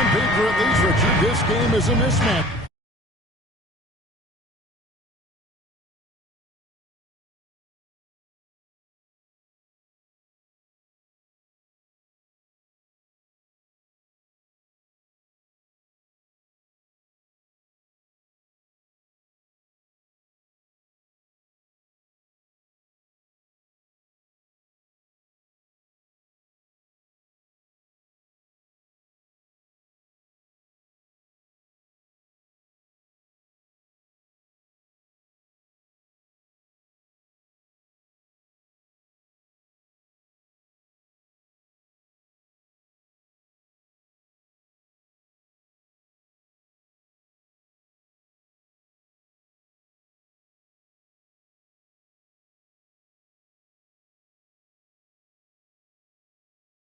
on paper, at least, Richard, this game is a mismatch.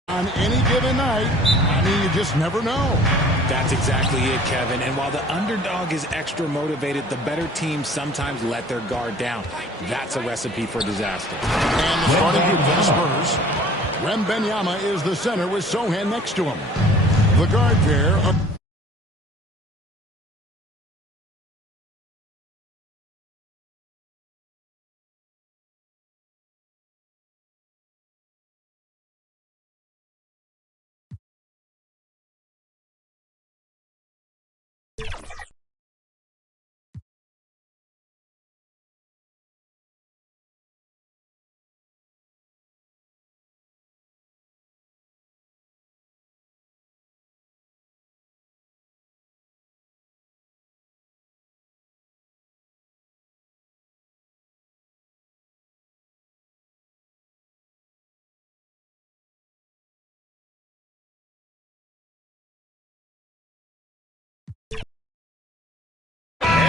On any given night, I mean, you just never know. That's exactly it, Kevin. And while the underdog is extra motivated, the better teams sometimes let their guard down. That's a recipe for disaster. And the starting group for the Spurs. Wembanyama is the center with Sochan next to him. The guard pair are...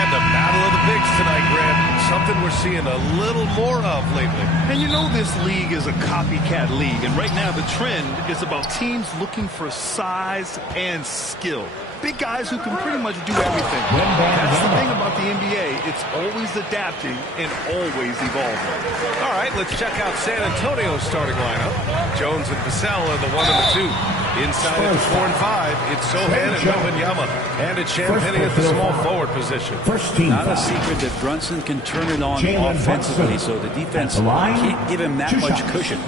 The battle of the bigs tonight, Grant. Something we're seeing a little more of lately. And you know this league is a copycat league. And right now the trend is about teams looking for size and skill. Big guys who can pretty much do everything. That's the thing about the NBA. It's always adapting and always evolving. All right, let's check out San Antonio's starting lineup. Jones and Vassell are the 1 and the 2. Inside at the 4 and 5, it's Sochan and Wembanyama. And it's Champagnie at the small forward position. Not a secret that Brunson can turn it on offensively, so the defense can't give him that much cushion.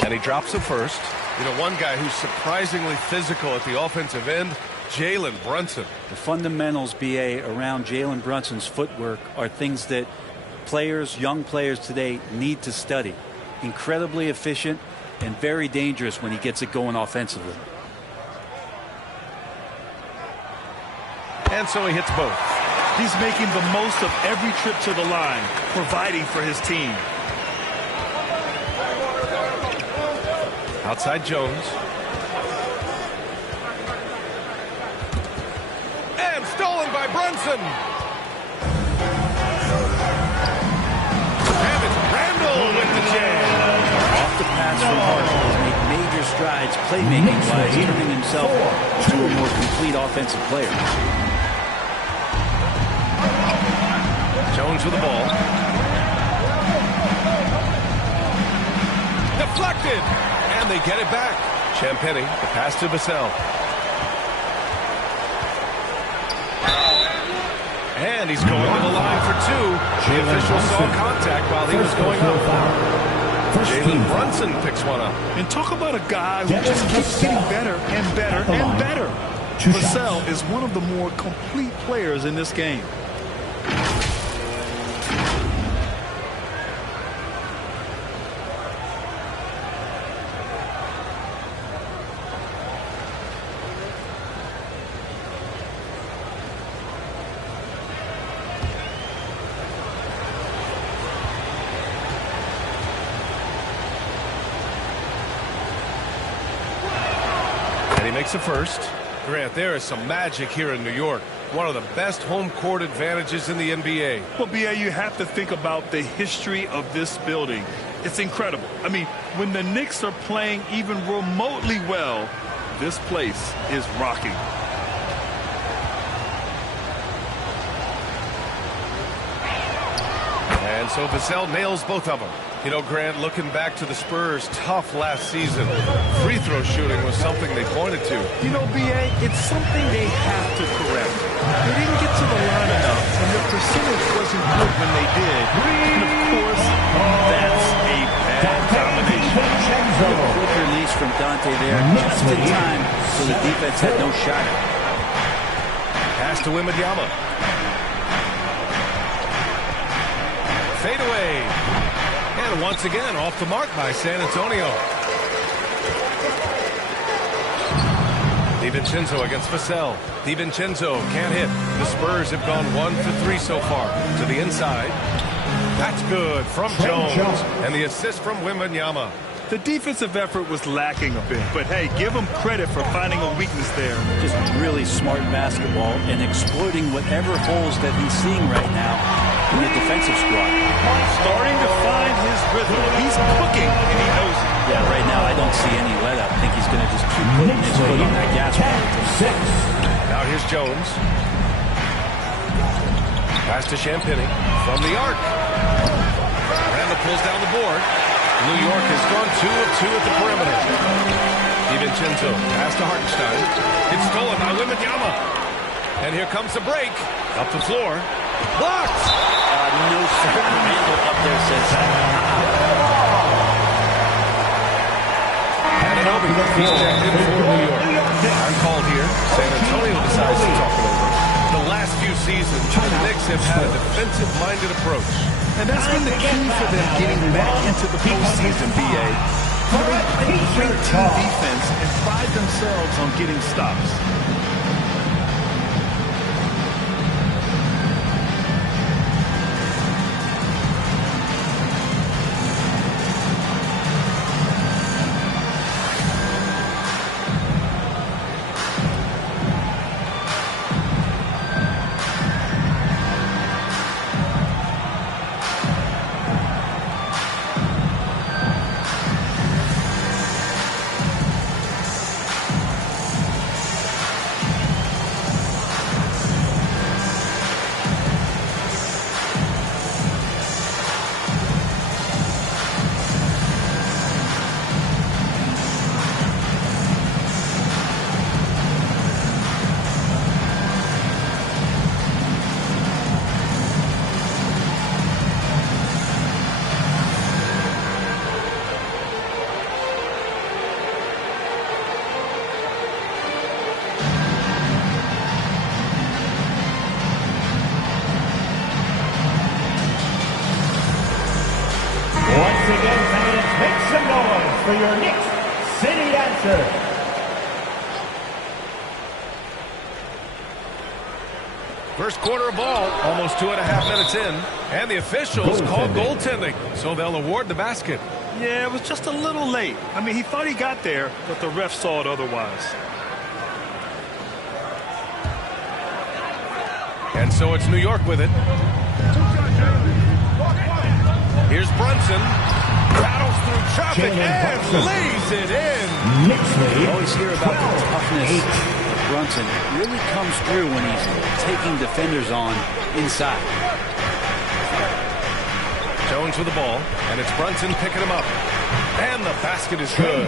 And he drops it first. You know, one guy who's surprisingly physical at the offensive end, Jalen Brunson. The fundamentals, B.A., around Jalen Brunson's footwork are things that young players today need to study. Incredibly efficient and very dangerous when he gets it going offensively. And so he hits both. He's making the most of every trip to the line, providing for his team. Outside Jones. And stolen by Brunson. And it's Randall with the jam. Off the pass from Harden, he's made major strides playmaking-wise, turning himself into a more complete offensive player. Jones with the ball. Deflected. And they get it back. Champagnie, the pass to Vassell. And he's going to the line for 2. The official saw contact while he was going up. Jalen Brunson picks one up. And talk about a guy who just keeps getting better and better and better. Vassell is one of the more complete players in this game. He makes it first. Grant, there is some magic here in New York. one of the best home court advantages in the NBA. Well, B.A., you have to think about the history of this building. It's incredible. I mean, when the Knicks are playing even remotely well, this place is rocking. And so Vassell nails both of them. You know, Grant, looking back to the Spurs' tough last season, free throw shooting was something they pointed to. You know, B.A., it's something they have to correct. They didn't get to the line enough, and their percentage wasn't good when they did. And, of course, that's a bad combination. Quick release from Dante there, just in time, so the defense had no shot at it. Pass to Wembanyama. Fade away. And once again, off the mark by San Antonio. DiVincenzo against Vassell. DiVincenzo can't hit. The Spurs have gone 1 for 3 so far. To the inside. That's good from Jones. And the assist from Wembanyama. The defensive effort was lacking a bit, but hey, give them credit for finding a weakness there. Just really smart basketball and exploiting whatever holes that he's seeing right now in the defensive squad. Starting to find his rhythm. He's cooking, and he knows it. Yeah, right now I don't see any let up. I think he's going to just keep putting his foot on that gas pedal. Now here's Jones. Pass to Champagnie from the arc. Randall pulls down the board. New York has gone 2 of 2 at the perimeter. DiVincenzo pass to Hartenstein. It's stolen by Wembanyama. And here comes the break. Up the floor. Blocked! No, sir. Randall up there says, Anunoby, he's checked in for New York. I'm called here. San Antonio decides to talk it over. The last few seasons, the Knicks have had a defensive-minded approach. And that's been the key for them getting back into the postseason, B.A. They play great team defense and pride themselves on getting stops. For your Knicks City answer. First quarter of ball, almost 2.5 minutes in, and the officials call goaltending, so they'll award the basket. Yeah, it was just a little late. I mean, he thought he got there, but the ref saw it otherwise. And so it's New York with it. Here's Brunson. Rattles through traffic and lays it in. You always hear about the toughness of Brunson. It really comes through when he's taking defenders on inside. Jones with the ball, and it's Brunson picking him up. And the basket is good.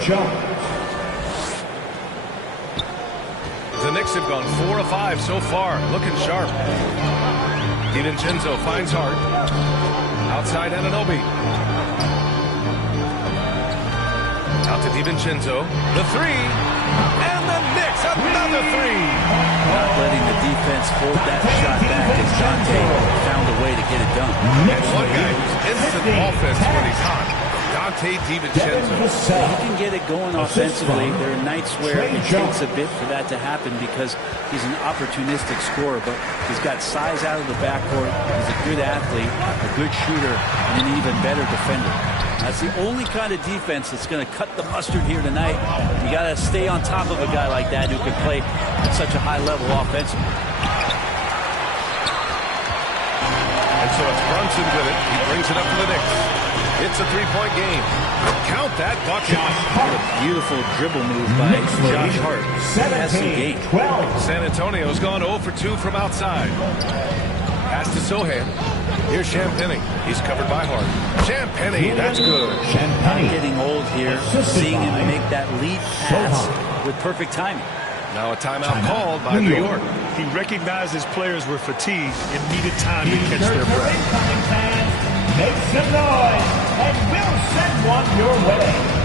The Knicks have gone 4 of 5 so far, looking sharp. DiVincenzo finds Hart. Outside Anunoby. Out to DiVincenzo. The three. And the Knicks, another three. Not letting the defense hold that shot back as Dante found a way to get it done. And one guy who's instant offense when he's hot. Dante DiVincenzo. He can get it going offensively. There are nights where it takes a bit for that to happen because he's an opportunistic scorer, but he's got size out of the backcourt. He's a good athlete, a good shooter, and an even better defender. That's the only kind of defense that's going to cut the mustard here tonight. You got to stay on top of a guy like that who can play at such a high level offensively. so it's Brunson with it. He brings it up to the Knicks. It's a three-point game. Count that bucket. What a beautiful dribble move by Josh Hart. That's the game. 12. San Antonio's gone 0 for 2 from outside. Pass to Sohan. Here's Champagnie. He's covered by Hart. Champagnie, that's good. Not getting old here. Seeing him make that lead pass with perfect timing. Now a timeout called by New York. He recognized his players were fatigued and needed time to catch their breath. Incoming fans, make some noise, and we'll send one your way.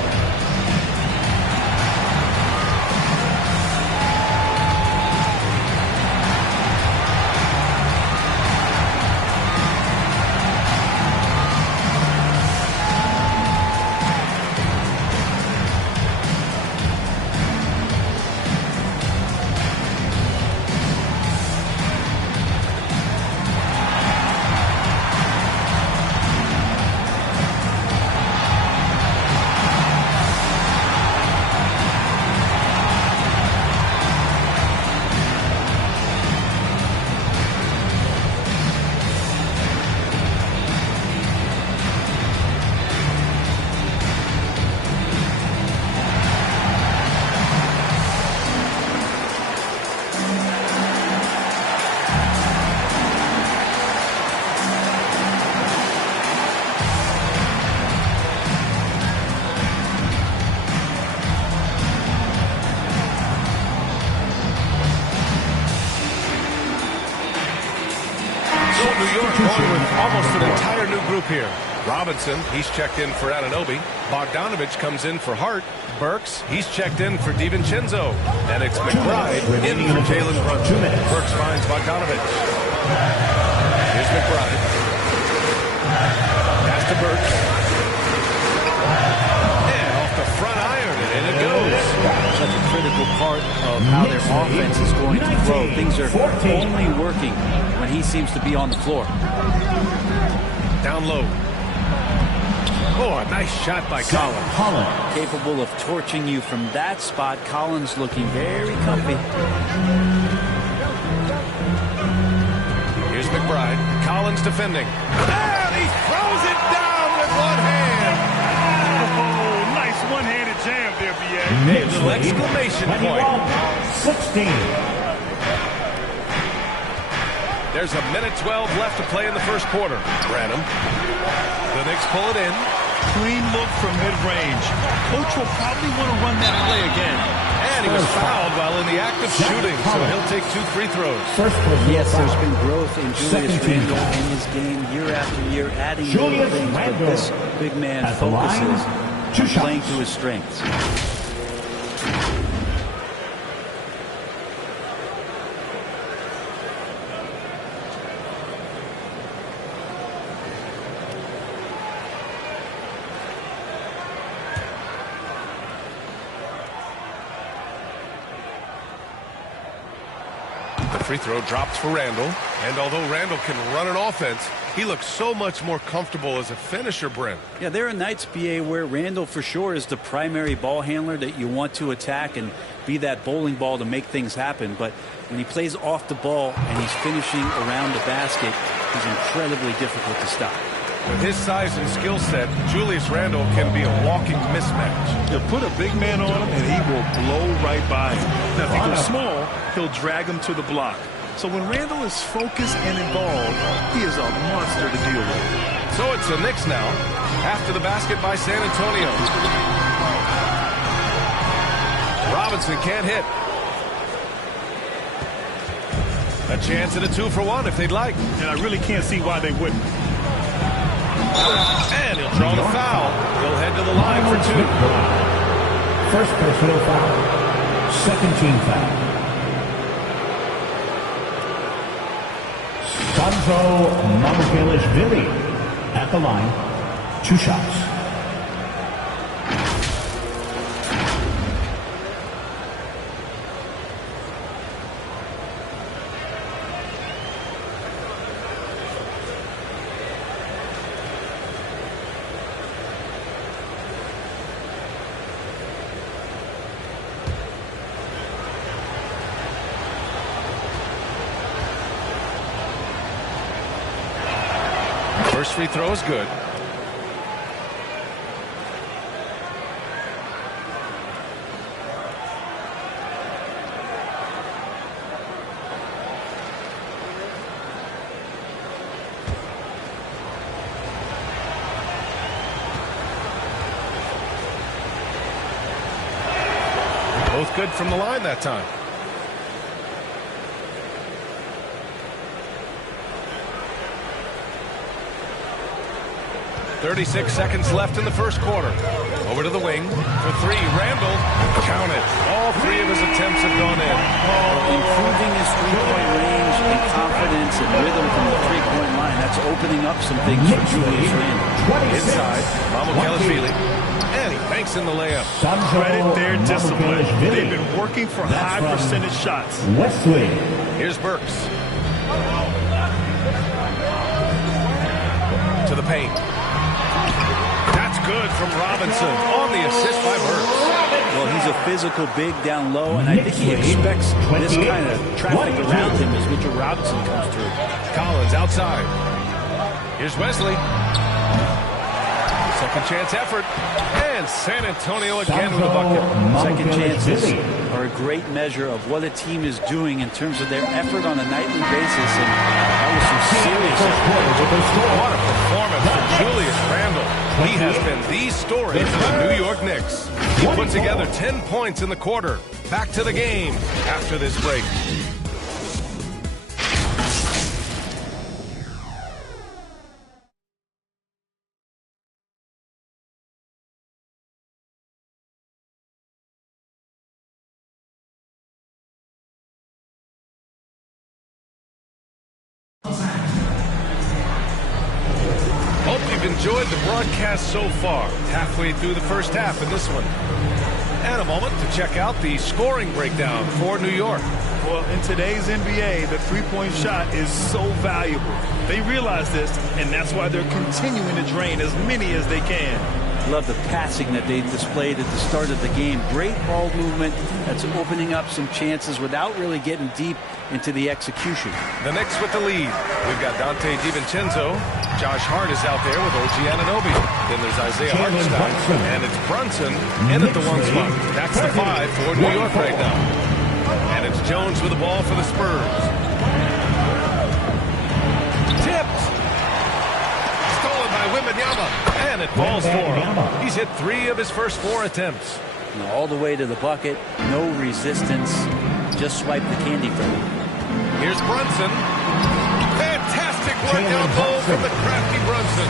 Here. Robinson, he's checked in for Anunoby. Bogdanovich comes in for Hart. Burks, he's checked in for DiVincenzo. And it's McBride in for Jalen Brunson. Burks finds Bogdanovich. Here's McBride. Pass to Burks. And off the front iron, and in it goes. Such a critical part of how their offense is going to flow. Things are only working when he seems to be on the floor. Down low. Oh, a nice shot by Collins. Capable of torching you from that spot. Collins looking very comfy. Here's McBride. Collins defending. And he throws it down with one hand. Oh, nice one-handed jam there, B.A. A little exclamation point. 16. There's a minute 12 left to play in the first quarter. Branham. The Knicks pull it in. Clean look from mid-range. Coach will probably want to run that play again. And he was fouled while in the act of shooting, so he'll take 2 free throws. Yes, there's been growth in Julius Randle in his game year after year, adding little things, but this big man focuses on playing to his strengths. Free throw drops for Randle. And although Randle can run an offense, he looks so much more comfortable as a finisher, Brent. Yeah, there are nights, BA, where Randle for sure is the primary ball handler that you want to attack and be that bowling ball to make things happen. But when he plays off the ball and he's finishing around the basket, he's incredibly difficult to stop. With his size and skill set, Julius Randle can be a walking mismatch. You'll put a big man on him, and he will blow right by him. Now, if he goes small, he'll drag him to the block. So when Randle is focused and involved, he is a monster to deal with. So it's the Knicks now, after the basket by San Antonio. Robinson can't hit. A chance at a 2-for-1 if they'd like. And I really can't see why they wouldn't. And he'll draw the foul. He'll head to the line for 2. First personal foul. Second team foul. Sandro Mamukelashvili at the line. 2 shots. free throw is good. Both good from the line that time. 36 seconds left in the first quarter. Over to the wing for three. Randall, count it. All three of his attempts have gone in. Improving his three-point range and confidence and rhythm from the three-point line. That's opening up some things for Julius Randle. Inside, Mamukelashvili. And he banks in the layup. Credit their discipline. They've been working for high percentage shots. Wesley. Here's Burks. To the paint. That's good from Robinson on the assist by Burks. Well, he's a physical big down low, and I think he expects this kind of traffic around him as Mitchell Robinson comes through. Collins outside. Here's Wesley. Second chance effort. And San Antonio again with a bucket. Second chances are a great measure of what a team is doing in terms of their effort on a nightly basis. And that was some serious effort. What a performance from Julius Randle. He has been the story for the New York Knicks. He put together 10 points in the quarter. Back to the game after this break. Hope you've enjoyed the broadcast so far. Halfway through the first half in this one. And a moment to check out the scoring breakdown for New York. Well, in today's NBA, the three-point shot is so valuable. They realize this, and that's why they're continuing to drain as many as they can. Love the passing that they displayed at the start of the game. Great ball movement that's opening up some chances without really getting deep into the execution. The Knicks with the lead. We've got Dante DiVincenzo. Josh Hart is out there with OG Anunoby. Then there's Isaiah Hartenstein. And it's Brunson in at the one spot. That's the 5 for New York right now. And it's Jones with the ball for the Spurs. Tipped. Stolen by Wembanyama. And it falls for him. He's hit 3 of his first 4 attempts. All the way to the bucket. No resistance. Just swipe the candy from him. Here's Brunson. Fantastic workout goal from the crafty Brunson.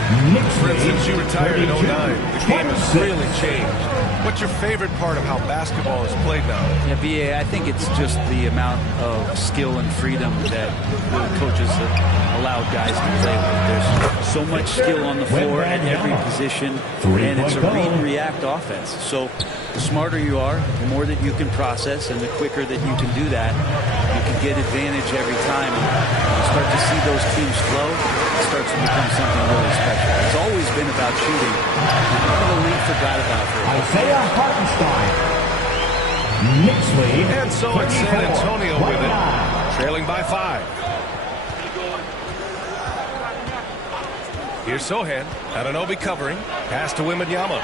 Since you retired in 09, the game has really changed. What's your favorite part of how basketball is played now? Yeah, BA, I think it's just the amount of skill and freedom that the coaches have allowed guys to play with. There's so much skill on the floor at every position, and it's a read and react offense. So the smarter you are, the more that you can process, and the quicker that you can do that, you can get advantage every time. And you start to see those teams flow, it starts to become something really special. It's always been about shooting. The league forgot about it. Isaiah Hartenstein. Knicks lead. And so it's San Antonio with it, trailing by 5. Here's Sohan. Anunoby covering. Pass to Wembanyama.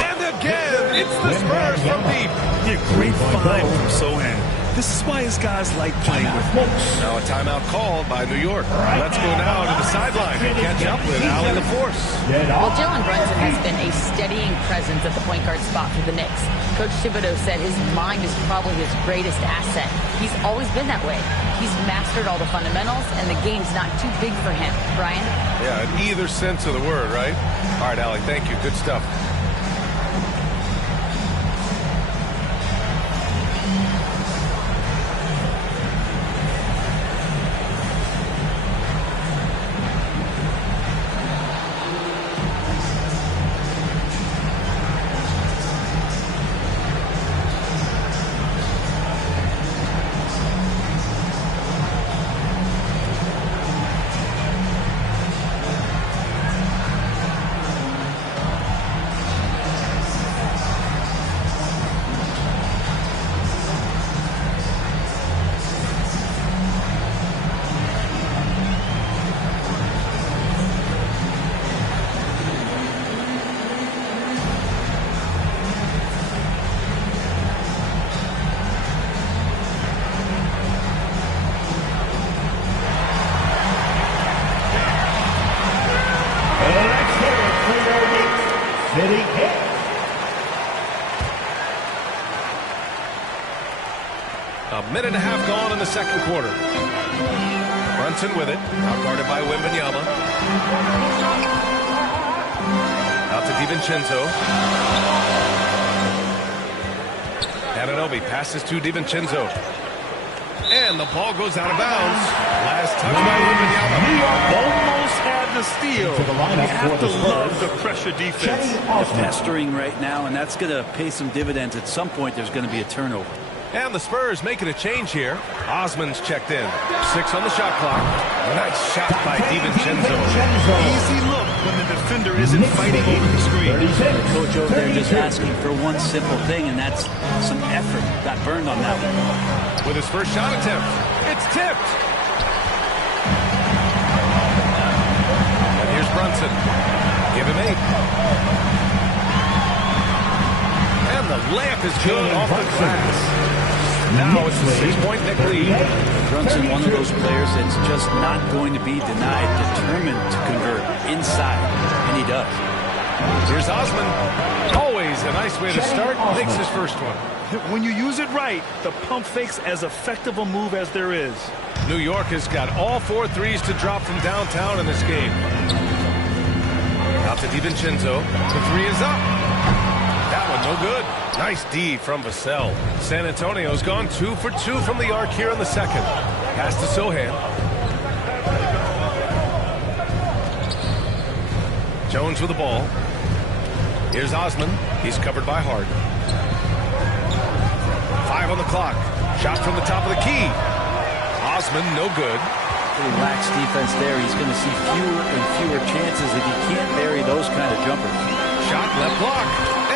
And again, it's the Spurs from deep. Yeah, great find from Sohan. This is why his guys like playing with him. Now a timeout called by New York. Let's go now to the sideline and catch up with Allie LaForce. Well, Jalen Brunson has been a steadying presence at the point guard spot for the Knicks. Coach Thibodeau said his mind is probably his greatest asset. He's always been that way. He's mastered all the fundamentals, and the game's not too big for him. Brian? Yeah, in either sense of the word, right? All right, Allie, thank you. Good stuff. City hit. A minute and a half gone in the second quarter. Brunson with it. Now guarded by Wembanyama. Out to DiVincenzo. Anunoby passes to DiVincenzo. And the ball goes out of bounds. Last touch by Wembanyama. New York almost had the steal. You have to love the pressure defense. They're pestering right now, and that's going to pay some dividends. At some point, there's going to be a turnover. And the Spurs making a change here. Osman's checked in. 6 on the shot clock. Nice shot by DiVincenzo. Easy look when the defender isn't fighting over the screen. Coach over there just asking for one simple thing, and that's some effort. Got burned on that one. With his first shot attempt. It's tipped. And here's Brunson. Give him 8. And the layup is good off the glass. Now it's a 6-point Knick lead. Brunson, one of those players that's just not going to be denied, determined to convert inside, and he does. Here's Osman. Always a nice way to start. Makes his first one. When you use it right, the pump fake's as effective a move as there is. New York has got all 4 threes to drop from downtown in this game. Out to DiVincenzo. The 3 is up. That one no good. Nice D from Vassell. San Antonio's gone 2 for 2 from the arc here in the second. Pass to Sohan. Jones with the ball. Here's Osman. He's covered by Hart. 5 on the clock. Shot from the top of the key. Osman, no good. Pretty lax defense there. He's going to see fewer and fewer chances if he can't bury those kind of jumpers. Shot left block.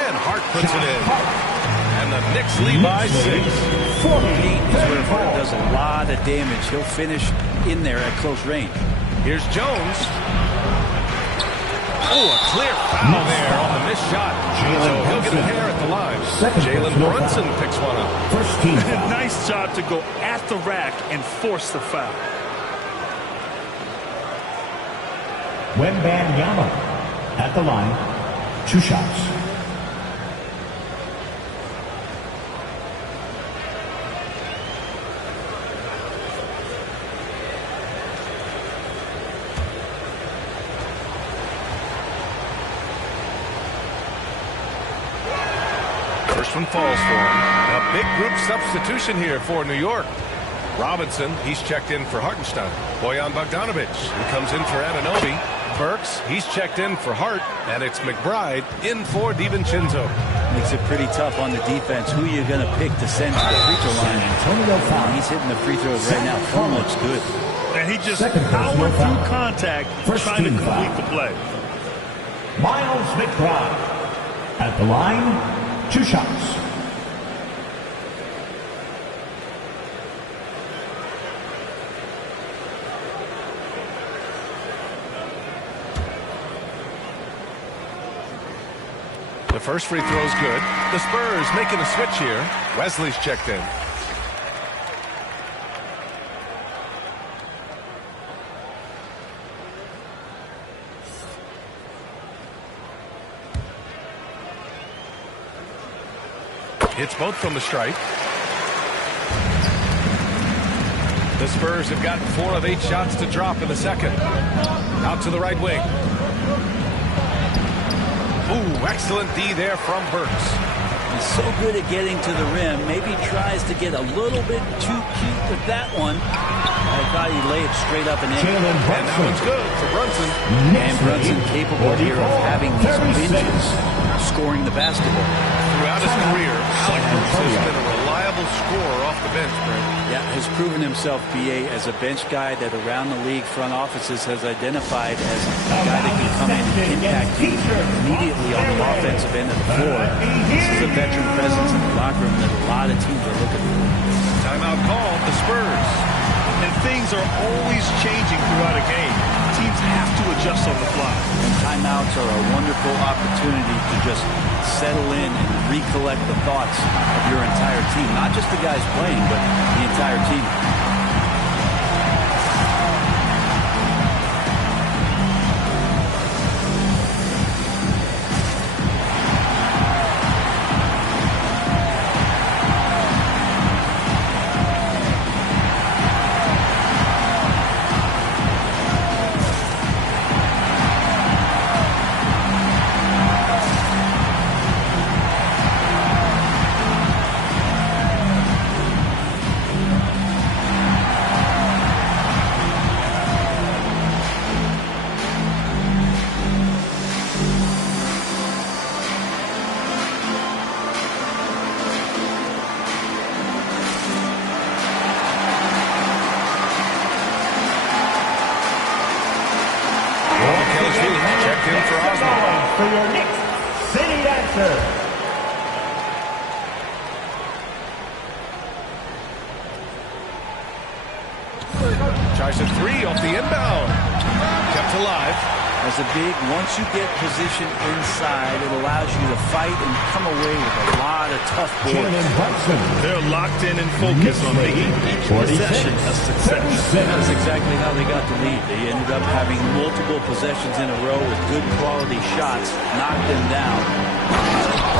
And Hart puts it in. And the Knicks lead by 6. Paint is where Hart does a lot of damage. He'll finish in there at close range. Here's Jones. Oh, a clear foul there on the missed shot. So he'll get a pair at the line. Jalen Brunson picks one up. First team foul. Nice job to go at the rack and force the foul. Wembanyama at the line. 2 shots. First one falls for him. A big group substitution here for New York. Robinson, he's checked in for Hartenstein. Bojan Bogdanovic, he comes in for Anunoby. Burks, he's checked in for Hart. And it's McBride in for DiVincenzo. Makes it pretty tough on the defense. Who are you going to pick to send to the free throw line? He's hitting the free throws right now. Form looks good. And he just powered through contact trying to complete the play. Miles McBride at the line. 2 shots. The first free throw is good. The Spurs making a switch here. Wesley's checked in. Hits both from the stripe. The Spurs have gotten 4 of 8 shots to drop in the second. Out to the right wing. Ooh, excellent D there from Burks. He's so good at getting to the rim. Maybe tries to get a little bit too cute with that one. I thought he'd lay it straight up and in. And that one's good for Brunson. And Brunson capable here of having these binges, scoring the basketball. Throughout his career, Alec Burks has been a reliable scorer off the bench, Brent. Yeah, has proven himself, B.A., as a bench guy that around the league front offices has identified as a guy that can come in and impact teams immediately on the offensive end of the floor. This is a veteran presence in the locker room that a lot of teams are looking for. Timeout called, the Spurs. And things are always changing throughout a game. Teams have to adjust on the fly. And timeouts are a wonderful opportunity to just settle in and recollect the thoughts of your entire team. Not just the guys playing, but the entire team. serve. Tries a three off the inbound. Kept alive. As a big, once you get position inside, it allows you to fight and come away with a lot of tough boards. They're locked in and focused on making each possession a success. That's exactly how they got the lead. They ended up having multiple possessions in a row with good quality shots, knocked them down.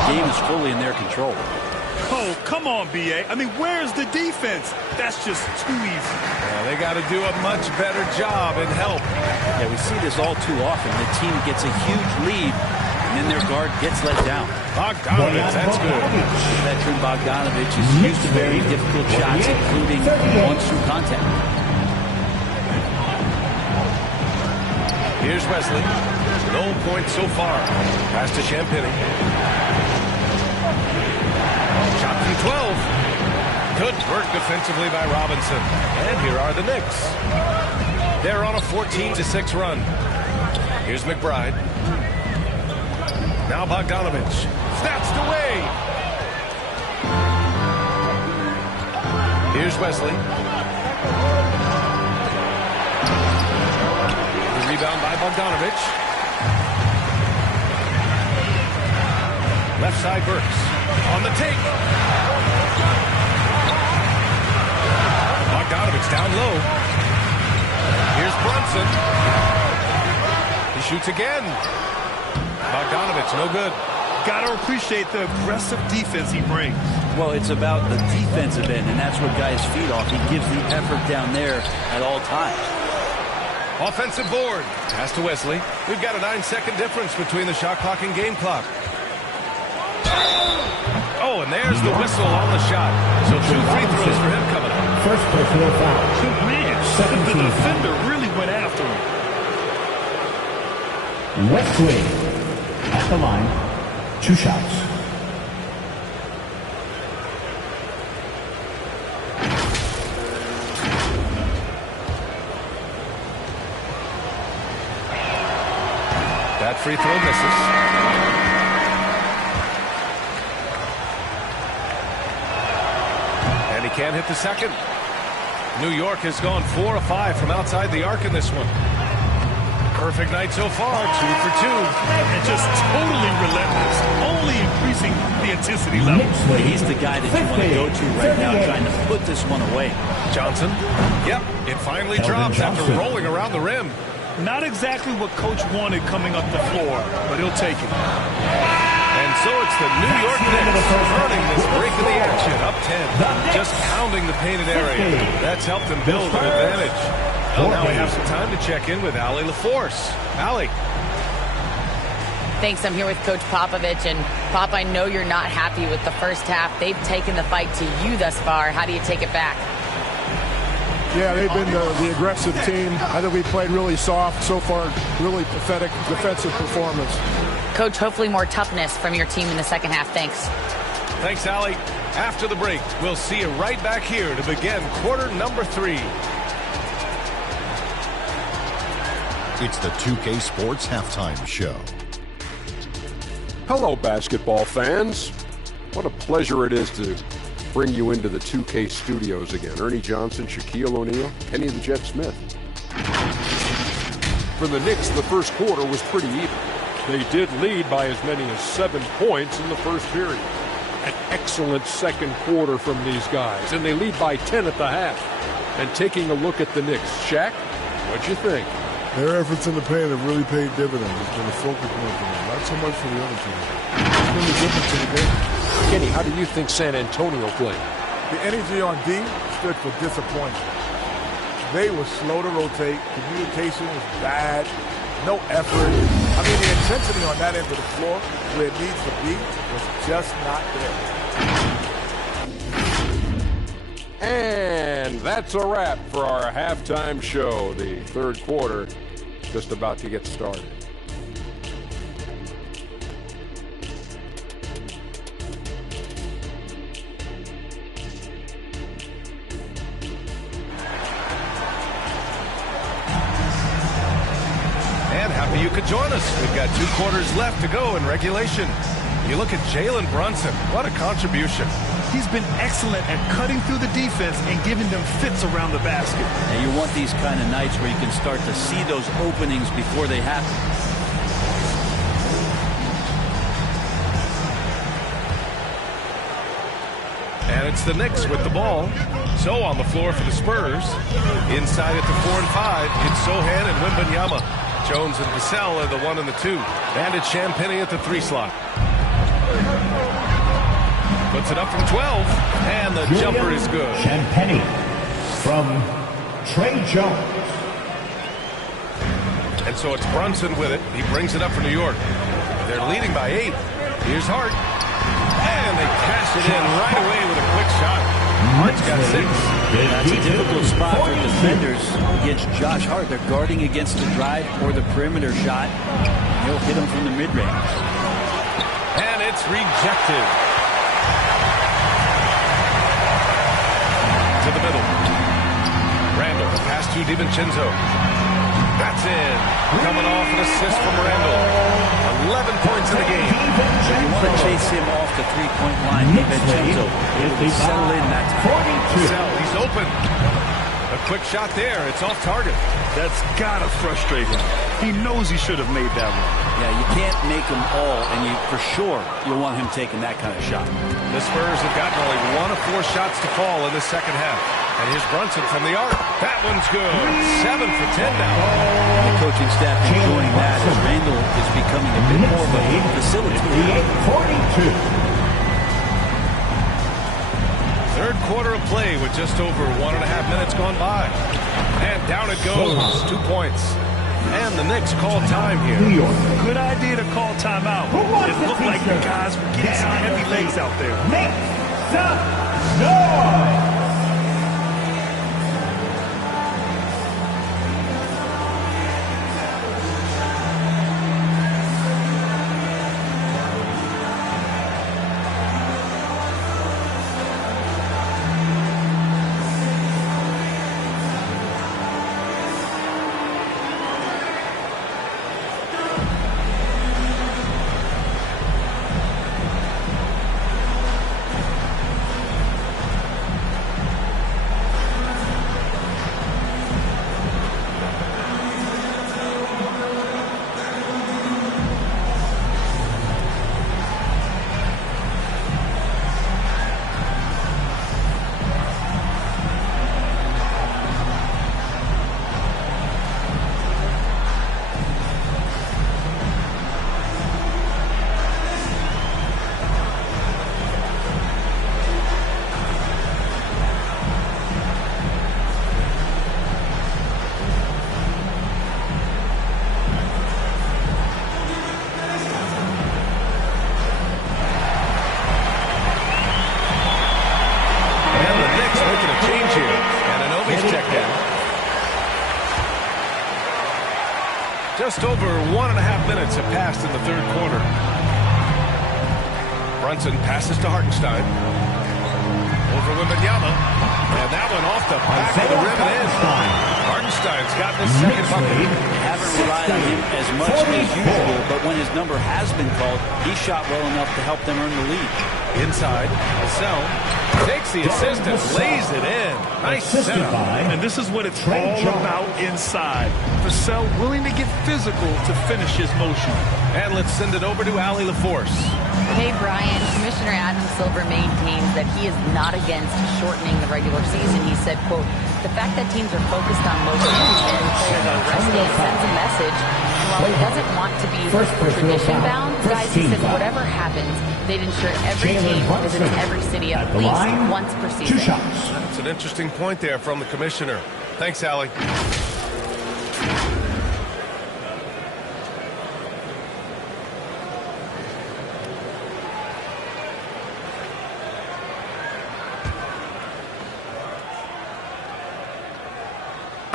The game is fully in their control. Oh, come on, B.A. I mean, where's the defense? That's just too easy. Yeah, they got to do a much better job and help. Yeah, we see this all too often. The team gets a huge lead, and then their guard gets let down. Bogdanovich, that's good. Veteran Bogdanovich is used to very difficult shots, including ones through contact. Here's Wesley. No points so far. Pass to Champagnie. Shot from 12. Good work defensively by Robinson. And here are the Knicks. They're on a 14-6 run. Here's McBride. Now Bogdanovich. Snatched away. Here's Wesley. The rebound by Bogdanovich. Left side Burks. On the take. Bogdanovich down low. Here's Brunson. He shoots again. Bogdanovich, no good. Got to appreciate the aggressive defense he brings. Well, it's about the defensive end, and that's what guys feed off. He gives the effort down there at all times. Offensive board. Pass to Wesley. We've got a 9-second difference between the shot clock and game clock. Oh, and there's the whistle on the shot. So 2 free throws for him coming up. First personal foul. Good man. The defender really went after him. Wesley at the line. 2 shots. That free throw misses. Can't hit the second. New York has gone 4 of 5 from outside the arc in this one. Perfect night so far, 2 for 2. And just totally relentless, only increasing the intensity level. He's the guy that you want to go to right now, trying to put this one away. Johnson. Yep, it finally drops after rolling around the rim. Not exactly what Coach wanted coming up the floor, but he'll take it. And so it's the New York Knicks earning this break of the action, up 10. Just pounding the painted area. That's helped them build an advantage. Well, now we have some time to check in with Allie LaForce. Allie. Thanks. I'm here with Coach Popovich. And, Pop, I know you're not happy with the first half. They've taken the fight to you thus far. How do you take it back? Yeah, they've been the aggressive team. I think we played really soft. So far, really pathetic defensive performance. Coach, hopefully more toughness from your team in the second half. Thanks. Thanks, Allie. After the break, we'll see you right back here to begin quarter number 3. It's the 2K Sports Halftime Show. Hello, basketball fans. What a pleasure it is to bring you into the 2K studios again. Ernie Johnson, Shaquille O'Neal, Kenny the Jet Smith. For the Knicks, the first quarter was pretty even. They did lead by as many as 7 points in the first period. An excellent second quarter from these guys, and they lead by 10 at the half. And taking a look at the Knicks, Shaq, what'd you think? Their efforts in the paint have really paid dividends. It's been a focal point for them. Not so much for the other team. It's been the difference in the game. Kenny, how do you think San Antonio played? The energy on D stood for disappointment. They were slow to rotate. Communication was bad. No effort. I mean, the intensity on that end of the floor, where it needs to be, was just not there. And that's a wrap for our halftime show. The third quarter just about to get started. And happy you could join us. We've got 2 quarters left to go in regulation. You look at Jalen Brunson. What a contribution. He's been excellent at cutting through the defense and giving them fits around the basket. And you want these kind of nights where you can start to see those openings before they happen. And it's the Knicks with the ball. So on the floor for the Spurs. Inside at the 4 and 5, it's Sohan and Wembanyama. Jones and Vassell are the 1 and the 2. And it's Champagnie at the 3 slot. Puts it up from 12. And the jumper is good. Champagnie from Trey Jones. And so it's Brunson with it. He brings it up for New York. They're leading by 8. Here's Hart. And they cash it in right away with a quick shot. Hart's got 6. That's a difficult spot for defenders against Josh Hart. They're guarding against the drive or the perimeter shot. He'll hit them from the mid-range. And it's rejected. To the middle. Randall, the pass to DiVincenzo. That's in. Coming off an assist from Randall. 11 points in the game. You want to chase him off the three-point line. DiVincenzo will settle in that time. He's open. A quick shot there. It's off target. That's got to frustrate him. He knows he should have made that one. Yeah, you can't make them all, and for sure you'll want him taking that kind of shot. The Spurs have gotten only 1 of 4 shots to fall in the second half. And here's Brunson from the arc. That one's good. 7 for 10 now. The coaching staff enjoying that as Randall is becoming a bit more of a facilitator. 42. Third quarter of play with just over 1.5 minutes gone by. And down it goes. 2 points. And the Knicks call time here. New York. Good idea to call timeout. It looked like the guys were getting some heavy legs out there. Make some noise. Just over 1.5 minutes have passed in the third quarter. Brunson passes to Hartenstein. Over Wembanyama. And that one off the back of the rim and in. Hartenstein's gotten his second bucket. Haven't relied on him as much as usual, but when his number has been called, he shot well enough to help them earn the lead. Inside, Vassell takes the assist and lays it in. Nice setup. And this is what it's all about inside. Vassell willing to get physical to finish his motion. And let's send it over to Allie LaForce. Hey, Brian. Commissioner Adam Silver maintains that he is not against shortening the regular season. He said, quote, the fact that teams are focused on motion and players are resting sends a message. And while he doesn't want to be tradition-bound, guys, he said whatever happens, they'd ensure every team visits every city at least once per season. That's an interesting point there from the commissioner. Thanks, Allie.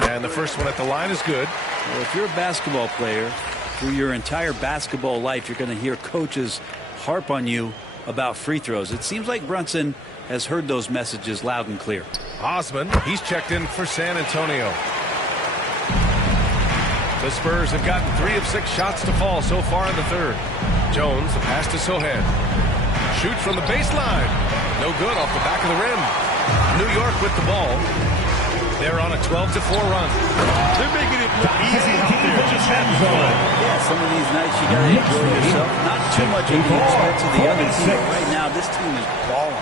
And the first one at the line is good. Well, if you're a basketball player, through your entire basketball life, you're going to hear coaches harp on you about free throws. It seems like Brunson has heard those messages loud and clear. Osman, he's checked in for San Antonio. The Spurs have gotten 3 of 6 shots to fall so far in the third. Jones, the pass to Sohan. Shoots from the baseline. No good off the back of the rim. New York with the ball. They're on a 12-4 run. They're making it look easy out there. Just having fun. Yeah, some of these nights you got to enjoy yourself. Not too much at the expense of the other team. Right now, this team is balling.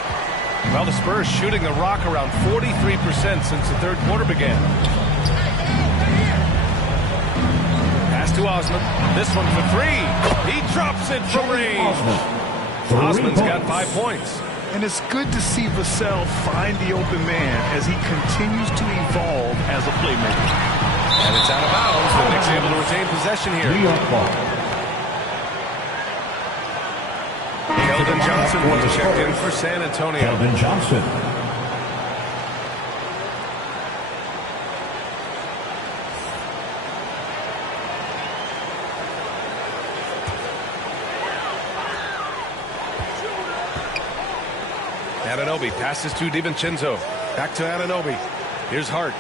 Well, the Spurs shooting the rock around 43% since the third quarter began. Pass to Osman. This one for 3. He drops it from range. Osman's got 5 points. And it's good to see Vassell find the open man as he continues to evolve as a playmaker. And it's out of bounds. The Knicks able to retain possession here. New York ball. Keldon Johnson was checked in for San Antonio. Keldon Johnson. Anunoby passes to DiVincenzo. Back to Anunoby. Here's Hart.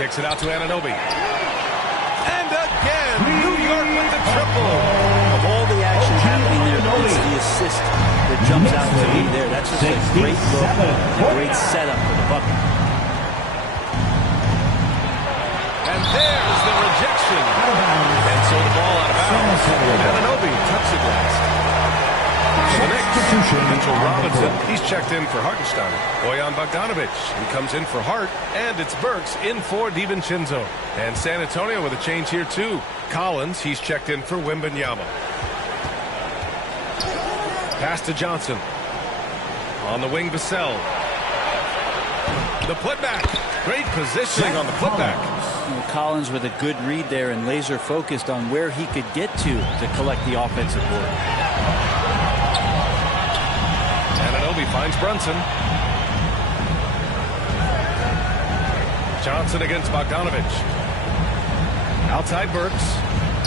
Kicks it out to Anunoby. And again, New York with the triple. Of all the action happening there, it's the assist that jumps out to me there. That's just a great look and a great setup for the bucket. And there's the rejection. And so the ball out of bounds. Anunoby touched it last. For the Knicks, Mitchell Robinson, he's checked in for Hartenstein. Bojan Bogdanovic, he comes in for Hart, and it's Burks in for DiVincenzo. And San Antonio with a change here too. Collins, he's checked in for Wembanyama. Pass to Johnson. On the wing, Vassell. The putback. Great positioning on the putback. Collins with a good read there and laser focused on where he could get to collect the offensive board. Anunoby finds Brunson. Johnson against Bogdanovic. Outside Burks.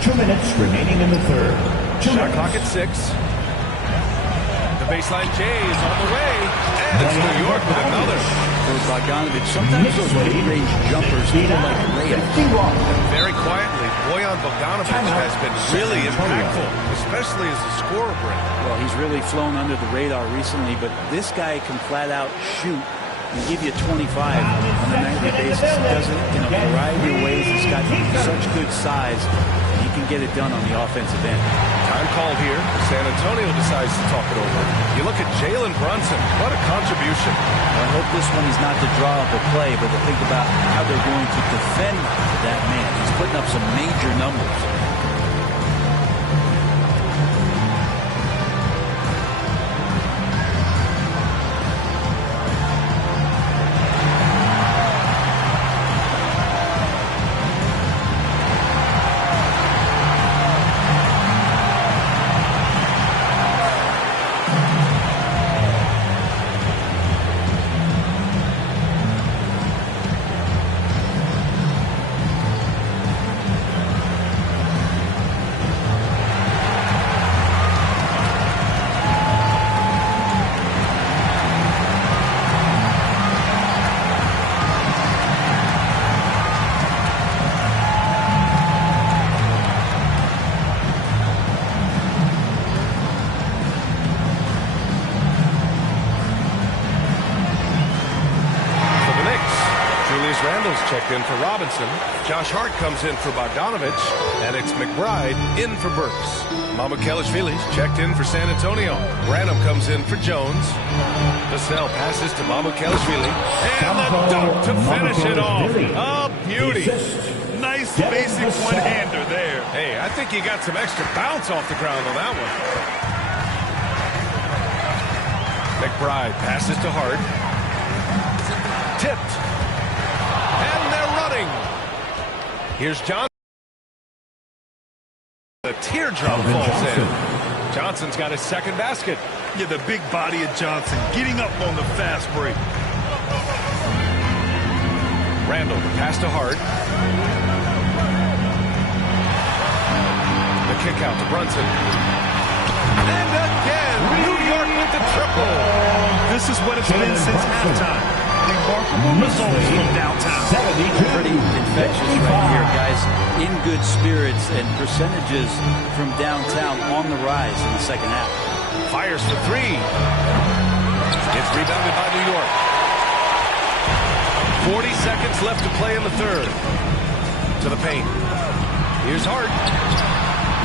2 minutes remaining in the third. Shot clock at 6. The baseline J is on the way. And it's New York with another. For Bogdanovic, sometimes those mid-range jumpers feel like a layup. Very quietly, Bojan Bogdanovic has been really impactful, especially as a scorer, Brent. Well, he's really flown under the radar recently, but this guy can flat out shoot and give you 25 on a nightly basis. He does it in a variety of ways. He's got such good size. He can get it done on the offensive end. Time called here. San Antonio decides to talk it over. You look at Jalen Brunson. What a contribution. Well, I hope this one is not to draw up a play, but to think about how they're going to defend that man. He's putting up some major numbers. Checked in for Robinson. Josh Hart comes in for Bogdanovic. And it's McBride in for Burks. Mamukelashvili's checked in for San Antonio. Branham comes in for Jones. Vassell passes to Mamukelashvili. And the dunk to finish it off. A beauty. Nice basic one-hander there. Hey, I think he got some extra bounce off the ground on that one. McBride passes to Hart. Tipped. And they're running. Here's Johnson. The teardrop falls in. Johnson's got his second basket. Yeah, the big body of Johnson getting up on the fast break. Randall, the pass to Hart. The kick out to Brunson. And again, New York with the triple. This is what it's been since halftime. remarkable results from downtown. Pretty infectious right here, guys. In good spirits and percentages from downtown on the rise in the second half. Fires for three. It's rebounded by New York. 40 seconds left to play in the third. To the paint. Here's Hart.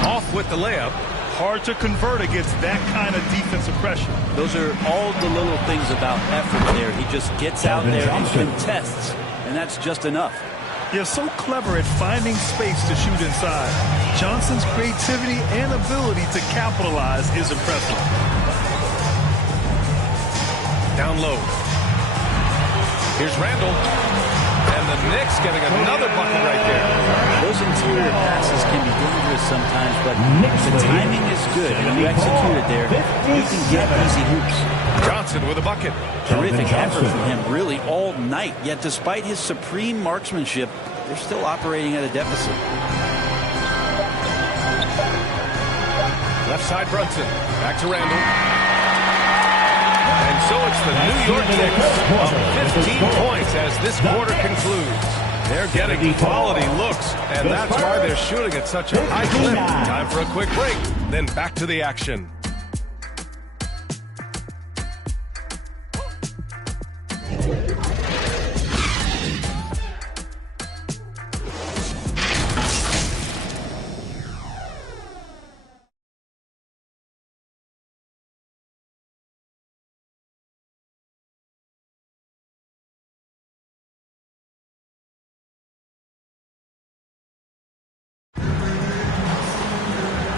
Off with the layup. Hard to convert against that kind of defensive pressure. Those are all the little things about effort there. He just gets out there and contests, and that's just enough. You're so clever at finding space to shoot inside. Johnson's creativity and ability to capitalize is impressive. Down low. Here's Randall. And the Knicks getting another bucket right there. Those interior passes can be dangerous sometimes, but if the timing is good and you execute it there, you can get easy hoops. Johnson with a bucket. Terrific effort from him really all night, yet despite his supreme marksmanship, they're still operating at a deficit. Left side Brunson. Back to Randall. And so it's the New York Knicks up 15 points as this quarter concludes. They're getting quality looks, and that's why they're shooting at such a high clip. Time for a quick break, then back to the action.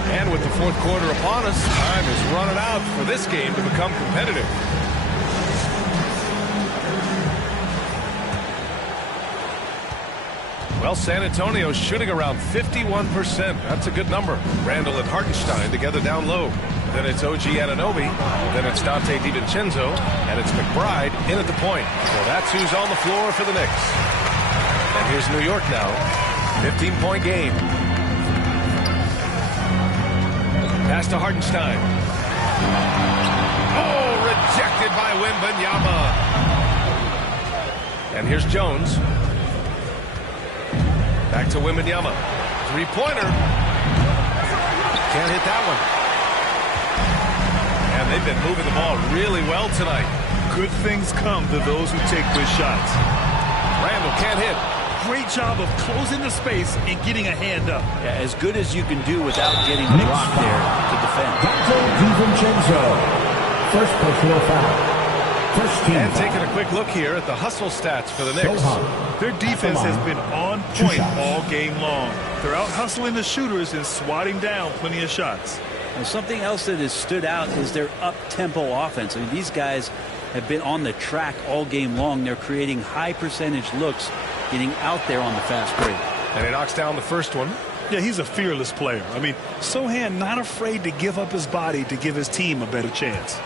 And with the fourth quarter upon us, time is running out for this game to become competitive. Well, San Antonio's shooting around 51%. That's a good number. Randall and Hartenstein together down low. Then it's OG Anunoby. Then it's Dante DiVincenzo. And it's McBride in at the point. So that's who's on the floor for the Knicks. And here's New York now. 15-point game. Pass to Hartenstein. Oh, rejected by Wembanyama. And here's Jones. Back to Wembanyama. Three-pointer. Can't hit that one. And they've been moving the ball really well tonight. Good things come to those who take good shots. Randall can't hit. Great job of closing the space and getting a hand up. Yeah, as good as you can do without getting blocked there to defend. Dante DiVincenzo. First personal foul. First team And foul. taking a quick look here at the hustle stats for the Knicks. Their defense has been on point all game long. They're out hustling the shooters and swatting down plenty of shots. And something else that has stood out is their up-tempo offense. I mean, these guys have been on the track all game long. They're creating high percentage looks, getting out there on the fast break. And he knocks down the first one. Yeah, he's a fearless player. I mean, Sochan not afraid to give up his body to give his team a better chance.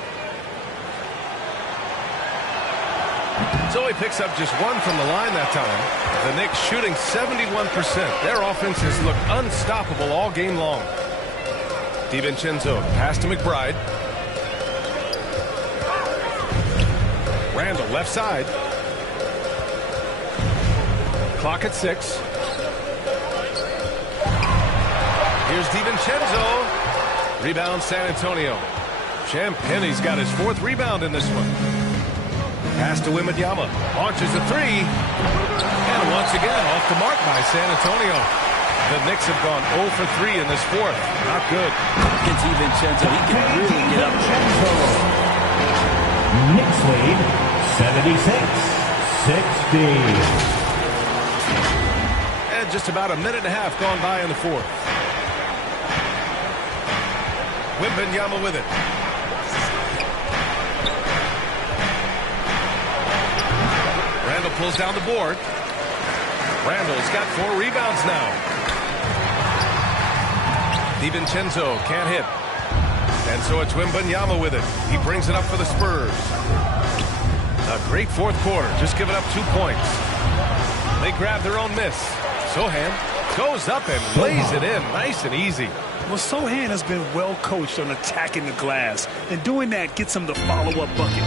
So he picks up just one from the line that time. The Knicks shooting 71%. Their offense has looked unstoppable all game long. DiVincenzo pass to McBride. Randall left side. Clock at 6. Here's DiVincenzo. Rebound San Antonio. Champagne's got his fourth rebound in this one. Pass to Wembanyama. Launches a three. And once again off the mark by San Antonio. The Knicks have gone 0 for 3 in this fourth. Not good. Get DiVincenzo. He can really get up. Knicks lead 76-60. And just about a minute and a half gone by in the fourth. Wembanyama with it. Randall pulls down the board. Randall's got 4 rebounds now. DiVincenzo can't hit. And so it's Wembanyama with it. He brings it up for the Spurs. A great fourth quarter. Just giving up 2 points. They grab their own miss. Sochan goes up and lays it in. Nice and easy. Well, Sochan has been well coached on attacking the glass. And doing that gets him the follow-up bucket.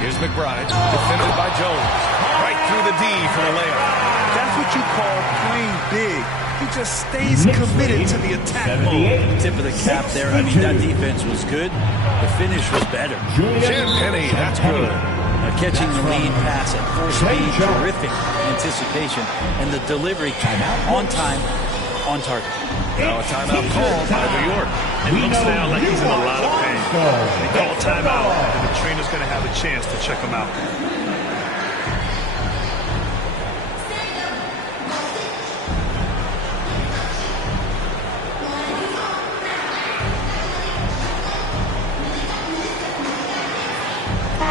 Here's McBride, defended by Jones. Right through the D for the layup. That's what you call playing big. He just stays committed to the attack mode. Tip of the cap there. I mean, that defense was good. The finish was better. Champagnie, that's good. Catching the lead pass at full speed, terrific anticipation, and the delivery on time, on target. Now a timeout called by New York. It looks now like he's in a lot of pain. They call timeout, and the trainer's going to have a chance to check him out.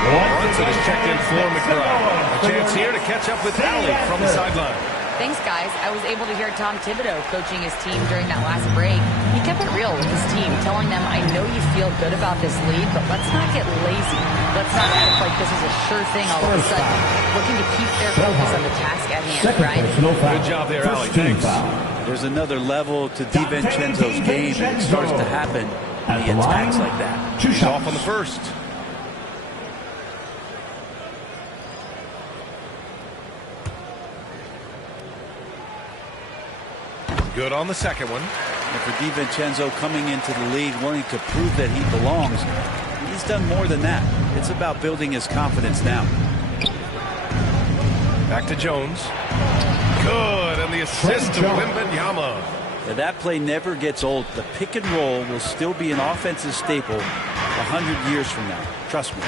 Brunson is checked in for McBride. A chance here to catch up with Allie from the sideline. Thanks, guys. I was able to hear Tom Thibodeau coaching his team during that last break. He kept it real with his team, telling them, I know you feel good about this lead, but let's not get lazy. Let's not act like this is a sure thing all of a sudden. Looking to keep their focus on the task at hand, right? Good job there, Allie. Thanks. There's another level to DiVincenzo's game, and it starts to happen when he attacks like that. He's off on the first. Good on the second one. And for DiVincenzo coming into the league, wanting to prove that he belongs, he's done more than that. It's about building his confidence now. Back to Jones. Good, and the assist to Wembanyama. Now, that play never gets old. The pick and roll will still be an offensive staple 100 years from now. Trust me.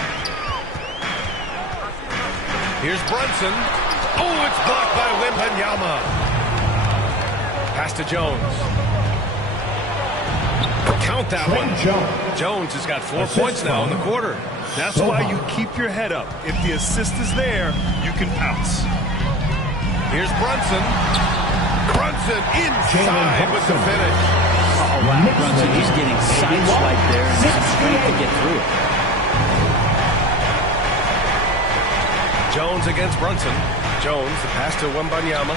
Here's Brunson. Oh, it's blocked by Wembanyama. Pass to Jones. Count that one. Jones has got 4 points now in the quarter. That's why you keep your head up. If the assist is there, you can pounce. Here's Brunson. Brunson inside with the finish. Oh, wow. Brunson just getting sideswiped there and some strength to get through it. Jones against Brunson. Jones, the pass to Wembanyama.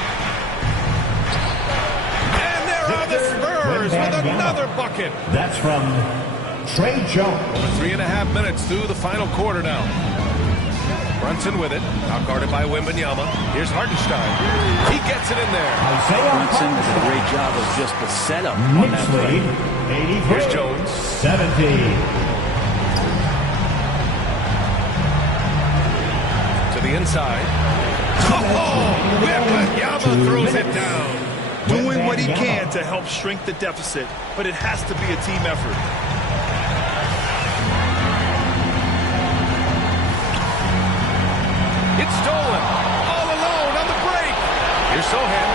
The Spurs with another bucket. That's from Trey Jones. Over 3.5 minutes through the final quarter now. Brunson with it. Out guarded by Wembanyama. Here's Hartenstein. He gets it in there. Brunson does a great job of just the setup on that play. Here's Jones. 70. To the inside. Oh, Wembanyama throws it down. Doing what he can to help shrink the deficit, but it has to be a team effort. It's stolen. All alone on the break. Here's Sohan.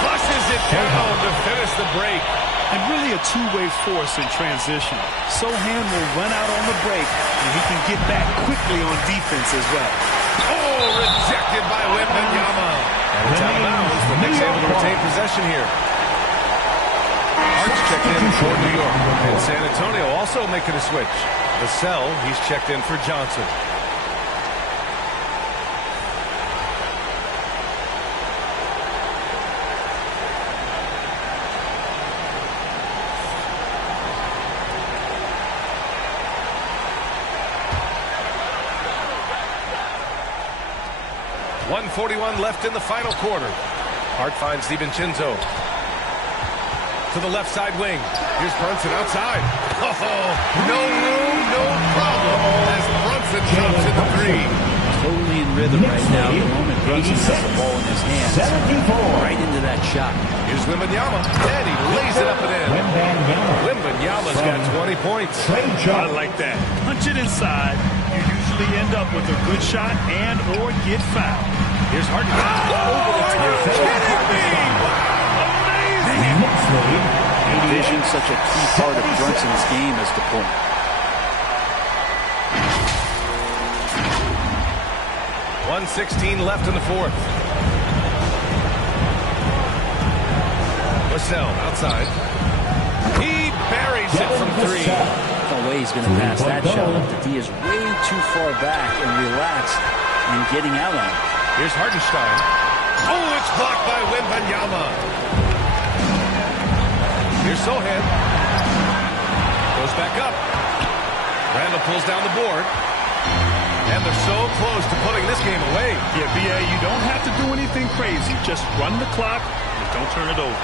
Flushes it down to finish the break. And really a two-way force in transition. Sohan will run out on the break, and he can get back quickly on defense as well. Oh, rejected by Wembanyama. And it's out of bounds. The Knicks able to retain possession here. Arch checked in for New York. And San Antonio also making a switch. Vassell, he's checked in for Johnson. .141 left in the final quarter. Hart finds DiVincenzo. To the left side wing. Here's Brunson outside. Oh, no room, no problem as Brunson drops in the three. Totally in rhythm right now. The moment Brunson has the ball in his hands, right into that shot. Here's Wembanyama, and he lays it up and in. Wembanyama's got 20 points. I like that. Punch it inside. You usually end up with a good shot and or get fouled. Here's Harden. Over the top. Kidding me? Amazing. Vision, such a key part of Brunson's game as the point. .116 left in the fourth. Vassell outside. He buries it from three. No way he's going to pass that shot. The D is way too far back and relaxed in getting out on it. Here's Hartenstein. Oh, it's blocked by Wembanyama. Here's Sohan. Goes back up. Randall pulls down the board. And they're so close to putting this game away. Yeah, B.A., you don't have to do anything crazy. Just run the clock. Just don't turn it over.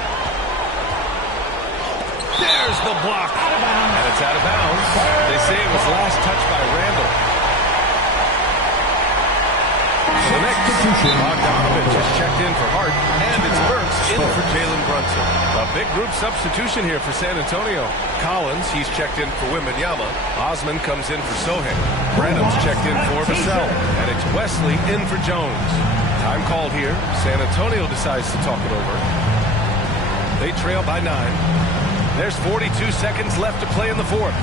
There's the block. And it's out of bounds. They say it was last touched by Randall. The next, Bogdanovich is checked in for Hart, and it's Burks in for Jalen Brunson. A big group substitution here for San Antonio. Collins, he's checked in for Wembanyama. Osman comes in for Sohan. Branham's checked in for Vassell. And it's Wesley in for Jones. Time called here. San Antonio decides to talk it over. They trail by 9. There's 42 seconds left to play in the fourth.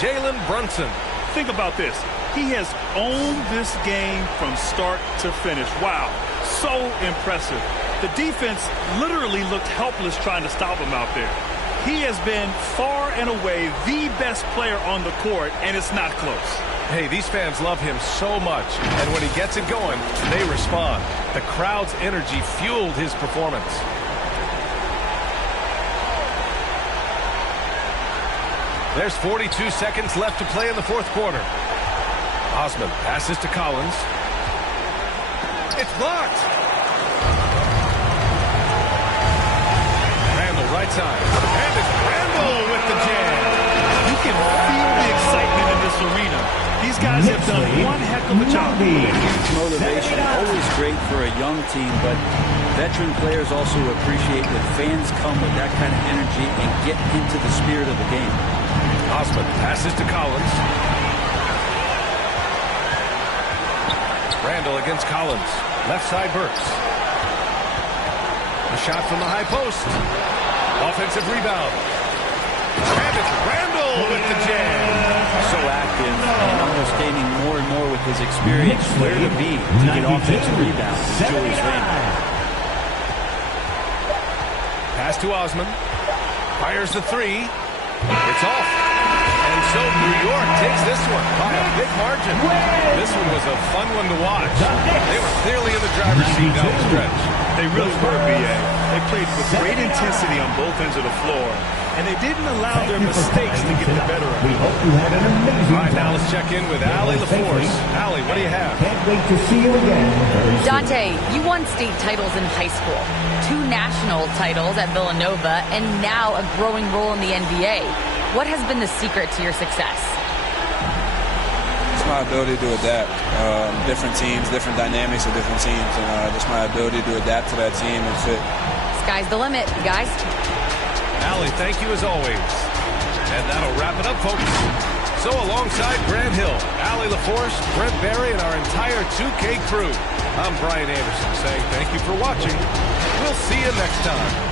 Jalen Brunson. Think about this. He has owned this game from start to finish. Wow, so impressive. The defense literally looked helpless trying to stop him out there. He has been far and away the best player on the court, and it's not close. Hey, these fans love him so much, and when he gets it going, they respond. The crowd's energy fueled his performance. There's 42 seconds left to play in the fourth quarter. Osman passes to Collins. It's blocked. Randall right side. And it's Randall with the jam. You can feel the excitement in this arena. These guys have done one heck of a job. Motivation, always great for a young team, but veteran players also appreciate when fans come with that kind of energy and get into the spirit of the game. Osman passes to Collins. Randall against Collins. Left side Burks. A shot from the high post. Offensive rebound. And it's Randall with the jam. So active and understanding more and more with his experience where to be to get offensive rebounds. Julius Randall. Pass to Osman. Fires the three. It's off. And so New York takes this one by a big margin. This one was a fun one to watch. They were clearly in the driver's seat down the stretch. They really were, B.A. They played with great intensity on both ends of the floor, and they didn't allow their mistakes to get the better of them. All right, now let's check in with Allie LaForce. Allie, what do you have? Can't wait to see you again. Dante, you won state titles in high school, 2 national titles at Villanova, and now a growing role in the NBA. What has been the secret to your success? It's my ability to adapt. Different teams, different dynamics of different teams, and just my ability to adapt to that team and fit. Sky's the limit, guys. Allie, thank you as always. And that'll wrap it up, folks. So alongside Grant Hill, Allie LaForce, Brent Barry, and our entire 2K crew, I'm Brian Anderson saying thank you for watching. We'll see you next time.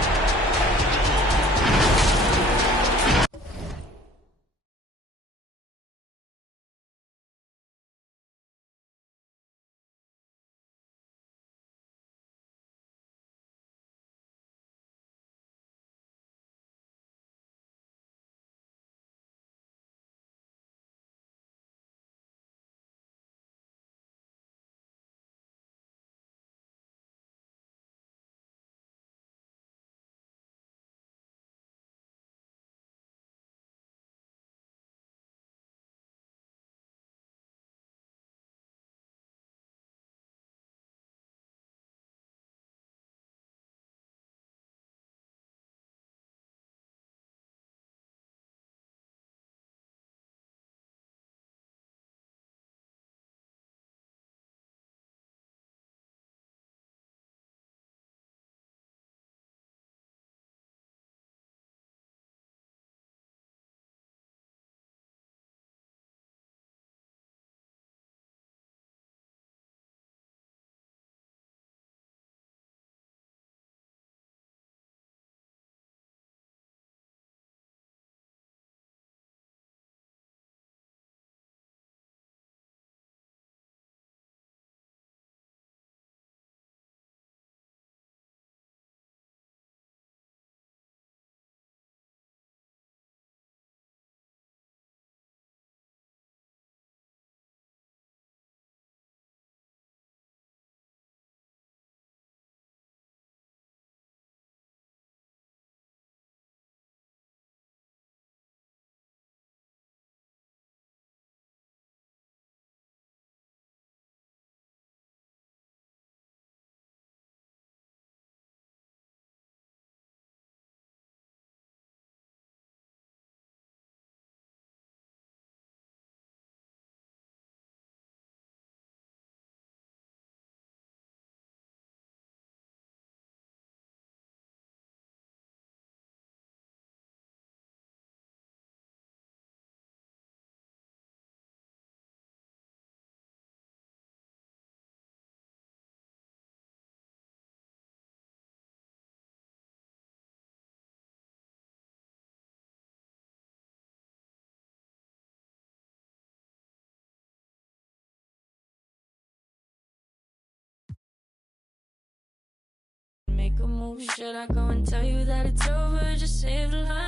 make a move? Should I go and tell you that it's over? Just save the line.